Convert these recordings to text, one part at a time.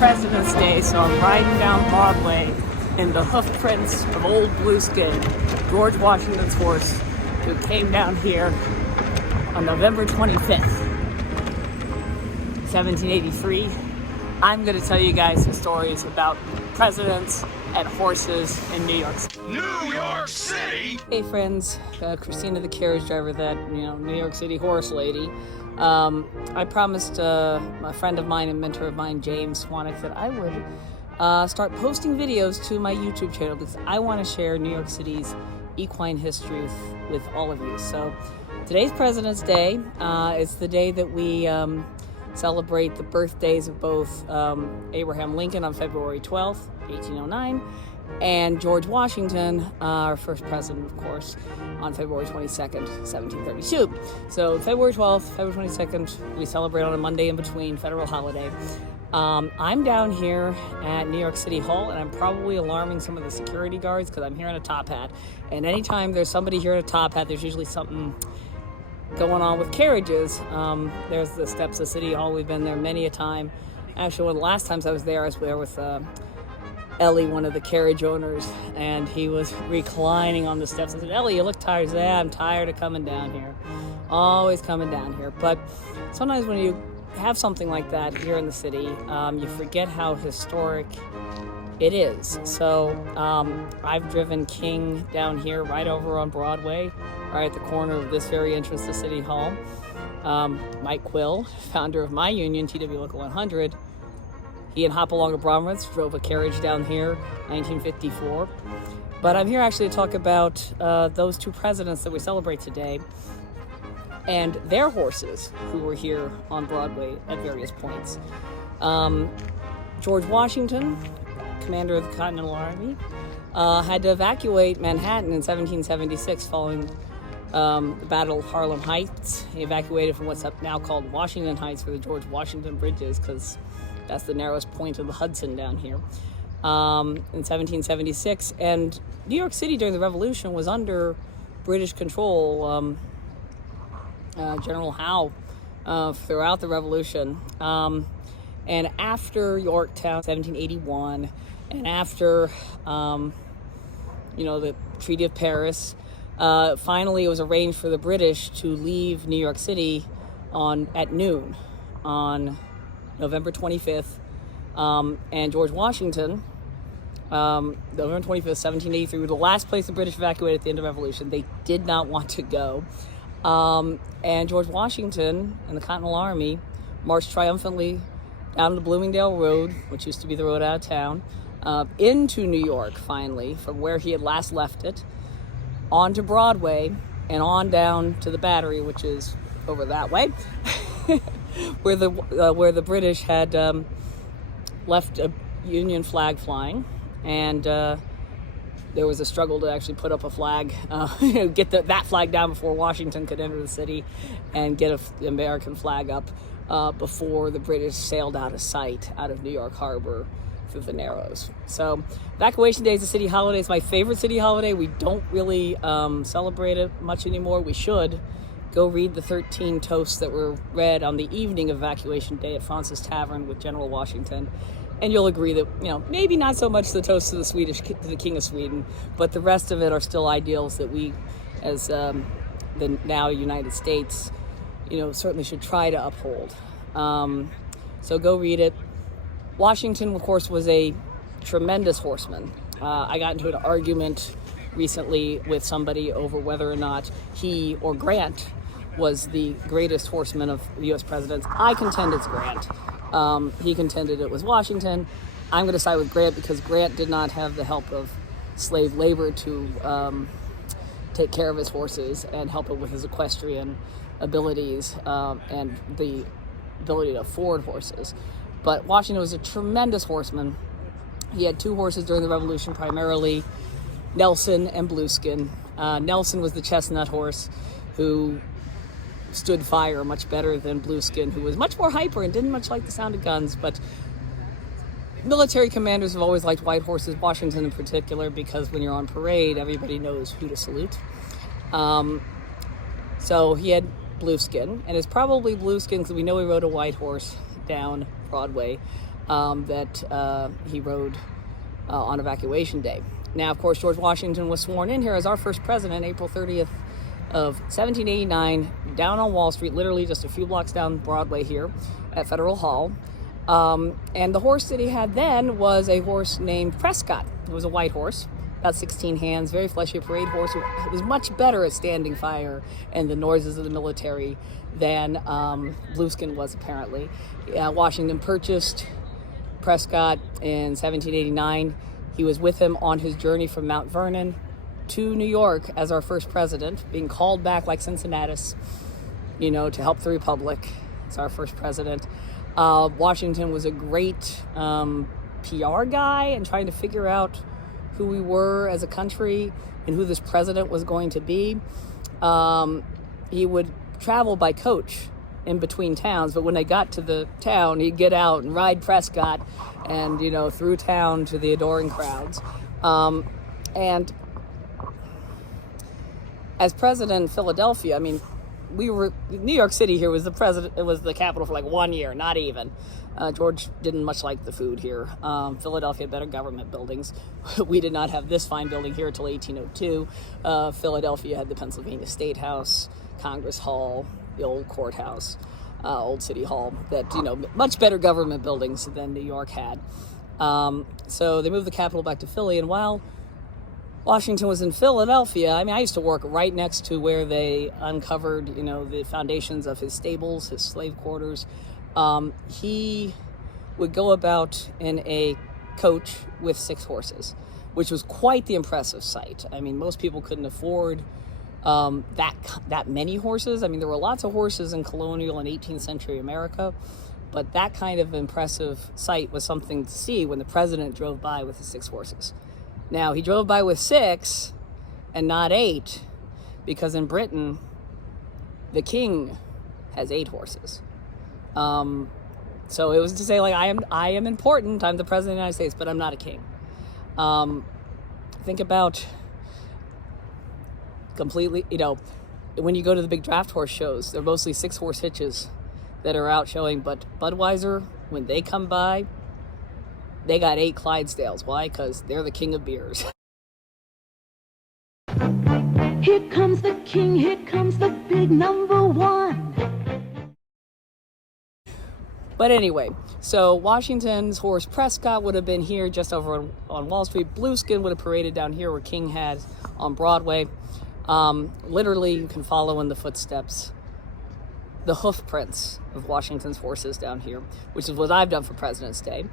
President's Day, so I'm riding down Broadway in the hoof prints of old Blueskin, George Washington's horse, who came down here on November 25th, 1783. I'm going to tell you guys some stories about presidents and horses in New York City. New York City! Hey friends, Christina the carriage driver, that New York City horse lady. I promised a friend of mine and mentor of mine, James Swanwick, that I would start posting videos to my YouTube channel because I want to share New York City's equine history with all of you. So today's President's Day. It's the day that we celebrate the birthdays of both Abraham Lincoln on February 12th, 1809, and George Washington, our first president, of course, on February 22nd, 1732. So February 12th, February 22nd, we celebrate on a Monday in between, federal holiday. I'm down here at New York City Hall, and I'm probably alarming some of the security guards because I'm here in a top hat. And anytime there's somebody here in a top hat, there's usually something going on with carriages. There's the steps of City Hall. We've been there many a time. Actually, one of the last times I was there with Ellie, one of the carriage owners, and he was reclining on the steps. I said, "Ellie, you look tired." He said, "Yeah, I'm tired of coming down here. Always coming down here." But sometimes when you have something like that here in the city, you forget how historic it is. So I've driven King down here right over on Broadway, right at the corner of this very entrance to City Hall. Mike Quill, founder of my union, TW Local 100, he and Hopalong Abramowitz drove a carriage down here, 1954. But I'm here actually to talk about those two presidents that we celebrate today and their horses who were here on Broadway at various points. George Washington, commander of the Continental Army, had to evacuate Manhattan in 1776 following the Battle of Harlem Heights. He evacuated from what's now called Washington Heights, where the George Washington Bridge is, because that's the narrowest point of the Hudson down here, in 1776. And New York City during the Revolution was under British control. General Howe throughout the Revolution. And after Yorktown, 1781, and after, the Treaty of Paris, finally it was arranged for the British to leave New York City at noon on November 25th. And George Washington, November 25th, 1783, was the last place the British evacuated at the end of the Revolution. They did not want to go. And George Washington and the Continental Army marched triumphantly down the Bloomingdale Road, which used to be the road out of town, into New York, finally, from where he had last left it, onto Broadway, and on down to the Battery, which is over that way, where the British had left a Union flag flying, and there was a struggle to actually put up a flag, get that flag down before Washington could enter the city, and get the American flag up before the British sailed out of sight out of New York Harbor through the Narrows. So evacuation day is a city holiday. It's my favorite city holiday. We don't really celebrate it much anymore. We should. Go read the 13 toasts that were read on the evening of evacuation day at Fraunces Tavern with General Washington. And you'll agree that, maybe not so much the toast to the King of Sweden, but the rest of it are still ideals that we, as the now United States, certainly should try to uphold. So go read it. Washington, of course, was a tremendous horseman. I got into an argument recently with somebody over whether or not he or Grant was the greatest horseman of the U.S. presidents. I contend it's Grant. He contended it was Washington. I'm going to side with Grant because Grant did not have the help of slave labor to take care of his horses and help him with his equestrian abilities and the ability to afford horses. But Washington was a tremendous horseman. He had two horses during the Revolution, primarily Nelson and Blueskin. Nelson was the chestnut horse who stood fire much better than Blueskin, who was much more hyper and didn't much like the sound of guns. But military commanders have always liked white horses, Washington in particular, because when you're on parade, everybody knows who to salute. So he had Blueskin, and it's probably Blueskin because we know he rode a white horse down Broadway. that he rode on Evacuation Day. Now, of course, George Washington was sworn in here as our first president, April 30th of 1789, down on Wall Street, literally just a few blocks down Broadway here at Federal Hall. And the horse that he had then was a horse named Prescott. It was a white horse, about 16 hands, very fleshy, a parade horse. It was much better at standing fire and the noises of the military than Blueskin was, apparently. Washington purchased Prescott in 1789. He was with him on his journey from Mount Vernon to New York as our first president, being called back like Cincinnatus, to help the Republic. It's our first president. Washington was a great PR guy and trying to figure out who we were as a country and who this president was going to be. He would travel by coach in between towns, but when they got to the town, he'd get out and ride Prescott and, through town to the adoring crowds. And as president in Philadelphia, New York City here was the capital for like 1 year, not even. George didn't much like the food here. Philadelphia had better government buildings. We did not have this fine building here until 1802. Philadelphia had the Pennsylvania State House, Congress Hall, the old courthouse, old City Hall, that, much better government buildings than New York had. So they moved the capital back to Philly, and while Washington was in Philadelphia, I used to work right next to where they uncovered, the foundations of his stables, his slave quarters. He would go about in a coach with 6 horses, which was quite the impressive sight. Most people couldn't afford that many horses. There were lots of horses in colonial and 18th century America, but that kind of impressive sight was something to see when the president drove by with his 6 horses. Now, he drove by with 6 and not 8 because in Britain, the king has 8 horses. So it was to say, like, I am important. I'm the president of the United States, but I'm not a king. Think about completely, when you go to the big draft horse shows, they're mostly 6 horse hitches that are out showing, but Budweiser, when they come by, they got 8 Clydesdales. Why? Because they're the king of beers. Here comes the king, here comes the big number 1. But anyway, so Washington's horse Prescott would have been here just over on Wall Street. Blueskin would have paraded down here where King had on Broadway. Literally, you can follow in the footsteps, the hoof prints of Washington's horses down here, which is what I've done for President's Day.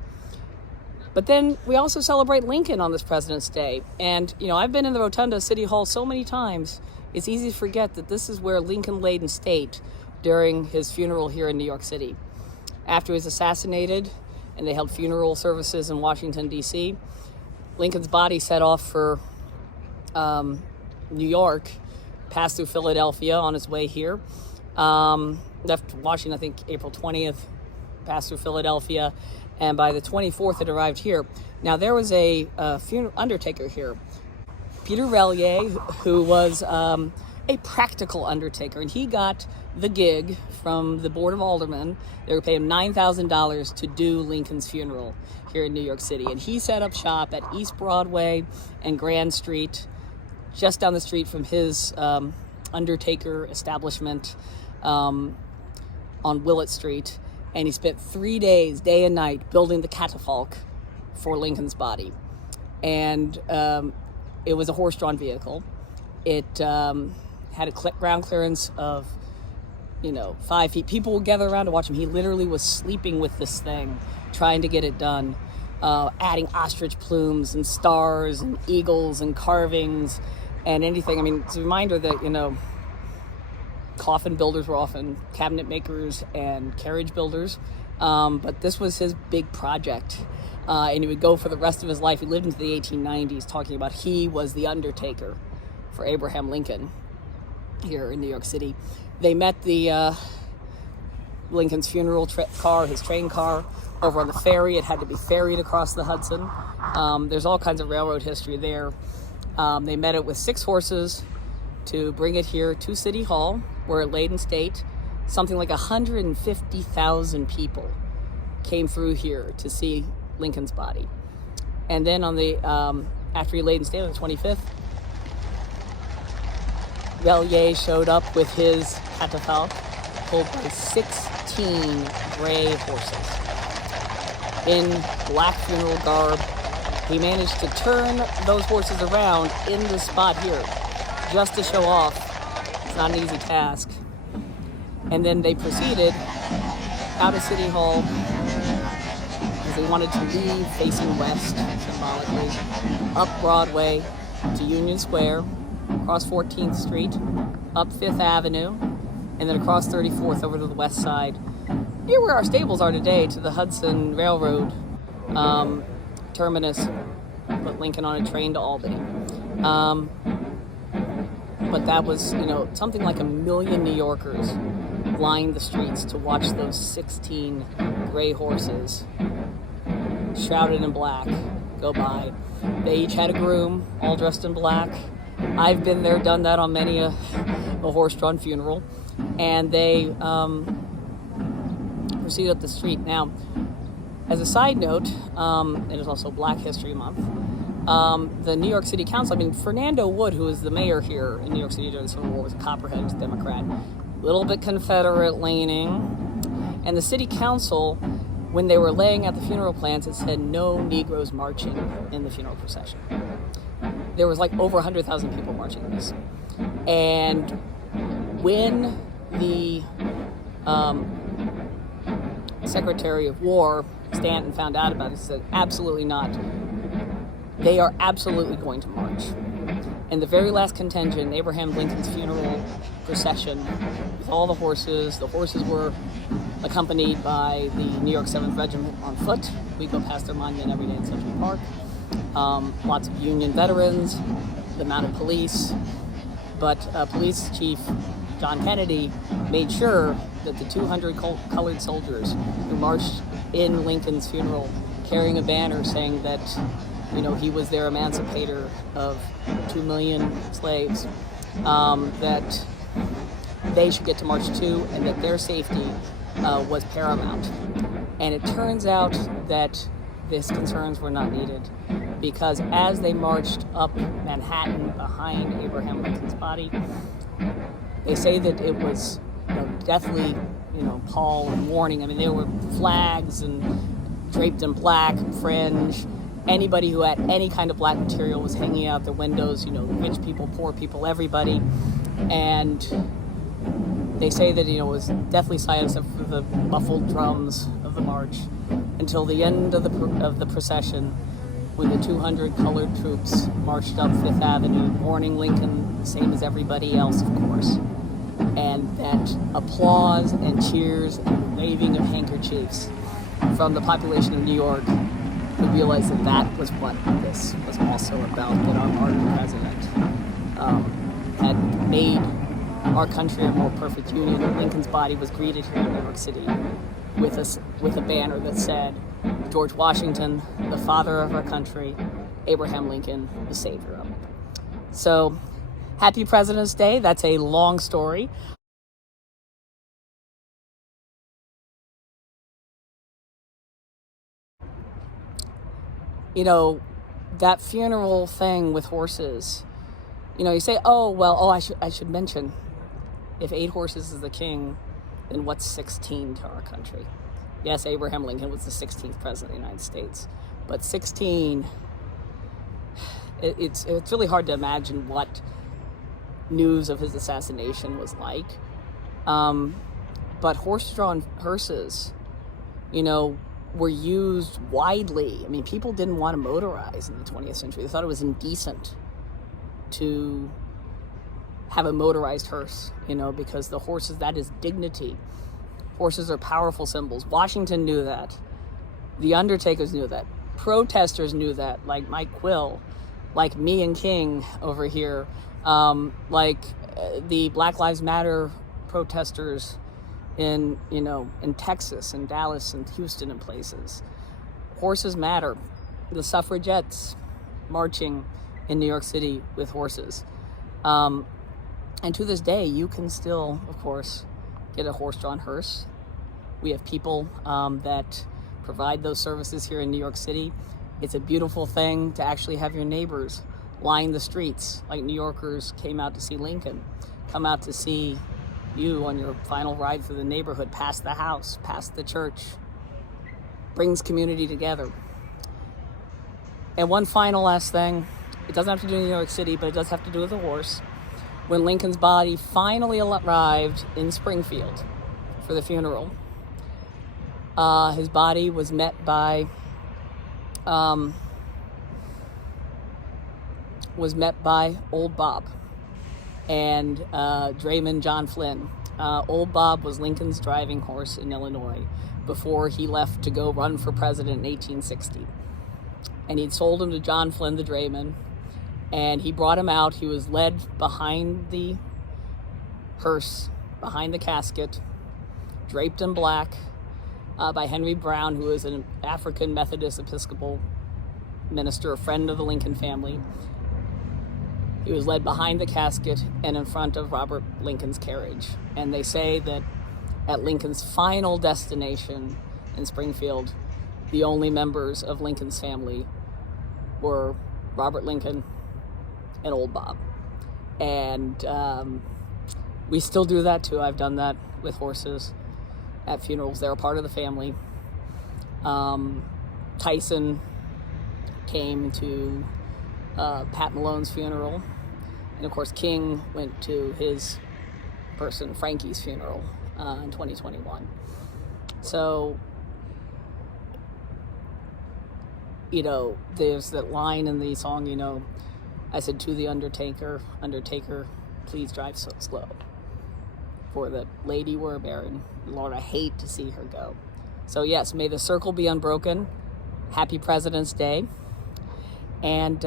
But then we also celebrate Lincoln on this President's Day. And, I've been in the Rotunda City Hall so many times, it's easy to forget that this is where Lincoln laid in state during his funeral here in New York City. After he was assassinated and they held funeral services in Washington, D.C., Lincoln's body set off for New York, passed through Philadelphia on his way here. Left Washington, I think, April 20th, passed through Philadelphia, and by the 24th it arrived here. Now, there was a funeral undertaker here, Peter Relier, who was a practical undertaker, and he got the gig from the Board of Aldermen. They were paying him $9,000 to do Lincoln's funeral here in New York City, and he set up shop at East Broadway and Grand Street, just down the street from his undertaker establishment on Willett Street. And he spent 3 days, day and night, building the catafalque for Lincoln's body. And it was a horse-drawn vehicle. It had a ground clearance of, 5 feet. People would gather around to watch him. He literally was sleeping with this thing, trying to get it done, adding ostrich plumes and stars and eagles and carvings and anything. It's a reminder that, coffin builders were often cabinet makers and carriage builders, but this was his big project, and he would go for the rest of his life. He lived into the 1890s talking about he was the undertaker for Abraham Lincoln here in New York City. They met the Lincoln's funeral car, his train car, over on the ferry. It had to be ferried across the Hudson. There's all kinds of railroad history there. They met it with 6 horses to bring it here to City Hall, where it laid in state. Something like 150,000 people came through here to see Lincoln's body. And then on the after he laid in state on the 25th, Valier showed up with his catafalque, pulled by 16 gray horses in black funeral garb. He managed to turn those horses around in the spot here just to show off. It's not an easy task. And then they proceeded out of City Hall because they wanted to leave facing west, symbolically, up Broadway to Union Square, across 14th Street, up 5th Avenue, and then across 34th over to the west side, near where our stables are today, to the Hudson Railroad terminus. Put Lincoln on a train to Albany. But that was, something like 1 million New Yorkers lined the streets to watch those 16 gray horses, shrouded in black, go by. They each had a groom, all dressed in black. I've been there, done that on many a horse-drawn funeral. And they proceeded up the street. Now, as a side note, it is also Black History Month. The New York City Council, Fernando Wood, who was the mayor here in New York City during the Civil War, was a Copperhead, was a Democrat, a little bit Confederate leaning. And the City Council, when they were laying out the funeral plans, it said no Negroes marching in the funeral procession. There was like over 100,000 people marching in this. And when the Secretary of War, Stanton, found out about it, he said, absolutely not. They are absolutely going to march. And the very last contingent, Abraham Lincoln's funeral procession, with all the horses were accompanied by the New York 7th Regiment on foot. We go past their monument every day in Central Park. Lots of Union veterans, the mounted police, but Police Chief John Kennedy made sure that the 200 colored soldiers who marched in Lincoln's funeral carrying a banner saying that, he was their emancipator of 2 million slaves, that they should get to march too, and that their safety was paramount. And it turns out that these concerns were not needed, because as they marched up Manhattan behind Abraham Lincoln's body, they say that it was deathly, pall and mourning. There were flags and draped in black, fringe. Anybody who had any kind of black material was hanging out their windows, rich people, poor people, everybody. And they say that, it was deathly silent except for the muffled drums of the march until the end of the procession, when the 200 colored troops marched up Fifth Avenue, mourning Lincoln, the same as everybody else, of course. And that applause and cheers and waving of handkerchiefs from the population of New York would realize that that was what this was also about, that our martyr president had made our country a more perfect union. And Lincoln's body was greeted here in New York City with a banner that said, George Washington, the father of our country, Abraham Lincoln, the savior of it. So, happy President's Day. That's a long story. That funeral thing with horses, you say, I should mention, if 8 horses is the king, then what's 16 to our country? Yes, Abraham Lincoln was the 16th president of the United States, but 16, it's really hard to imagine what news of his assassination was like. But horse-drawn hearses, were used widely. People didn't want to motorize in the 20th century. They thought it was indecent to have a motorized hearse, because the horses, that is dignity. Horses are powerful symbols. Washington knew that. The undertakers knew that. Protesters knew that, like Mike Quill, like me and King over here, like the Black Lives Matter protesters in Texas and Dallas and Houston and places. Horses matter. The suffragettes marching in New York City with horses. And to this day, you can still, of course, get a horse-drawn hearse. We have people that provide those services here in New York City. It's a beautiful thing to actually have your neighbors line the streets like New Yorkers came out to see Lincoln, come out to see you on your final ride through the neighborhood, past the house, past the church. Brings community together. And one final last thing, it doesn't have to do with New York City, but it does have to do with the horse. When Lincoln's body finally arrived in Springfield for the funeral, his body was met by Old Bob and drayman John Flynn. Old Bob was Lincoln's driving horse in Illinois before he left to go run for president in 1860. And he'd sold him to John Flynn, the drayman, and he brought him out. He was led behind the hearse, behind the casket, draped in black, by Henry Brown, who was an African Methodist Episcopal minister, a friend of the Lincoln family. He was led behind the casket and in front of Robert Lincoln's carriage. And they say that at Lincoln's final destination in Springfield, the only members of Lincoln's family were Robert Lincoln and Old Bob. And we still do that too. I've done that with horses at funerals. They're a part of the family. Tyson came to Pat Malone's funeral. And of course, King went to his person, Frankie's funeral in 2021. So, you know, there's that line in the song, you know, I said to the Undertaker, Undertaker, please drive so slow. For the lady we're bearing, Lord, I hate to see her go. So yes, may the circle be unbroken. Happy President's Day. And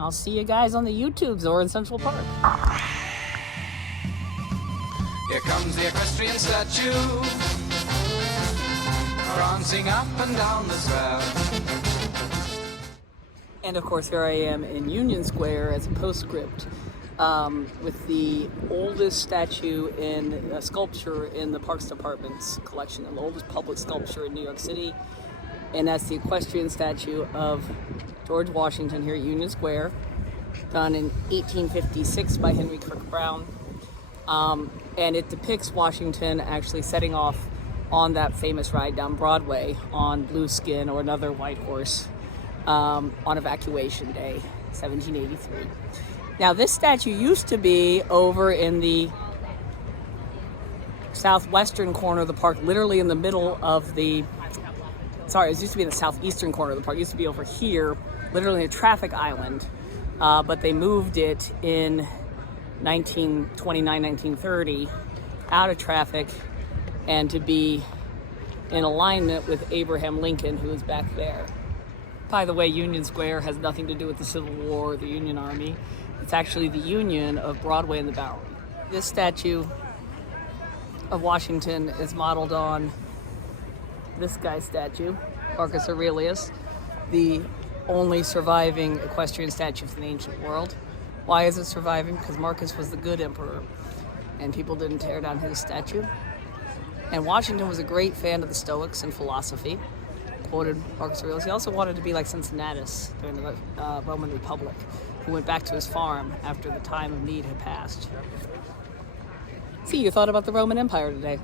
I'll see you guys on the YouTubes or in Central Park. Here comes the equestrian statue, prancing up and down the Strand. And of course, here I am in Union Square as a postscript with the oldest statue in sculpture in the Parks Department's collection, the oldest public sculpture in New York City. And that's the equestrian statue of George Washington here at Union Square, done in 1856 by Henry Kirk Brown. And it depicts Washington actually setting off on that famous ride down Broadway on Blueskin or another white horse on Evacuation Day, 1783. Now, this statue used to be over in the southwestern corner of the park, literally in the middle of the, it used to be in the southeastern corner of the park. It used to be over here, literally a traffic island, but they moved it in 1929, 1930 out of traffic and to be in alignment with Abraham Lincoln, who is back there. By the way, Union Square has nothing to do with the Civil War or the Union Army. It's actually the union of Broadway and the Bowery. This statue of Washington is modeled on this guy's statue, Marcus Aurelius, the only surviving equestrian statue from the ancient world. Why is it surviving? Because Marcus was the good emperor, and people didn't tear down his statue. And Washington was a great fan of the Stoics and philosophy, quoted Marcus Aurelius. He also wanted to be like Cincinnatus during the Roman Republic, who went back to his farm after the time of need had passed. See, you thought about the Roman Empire today.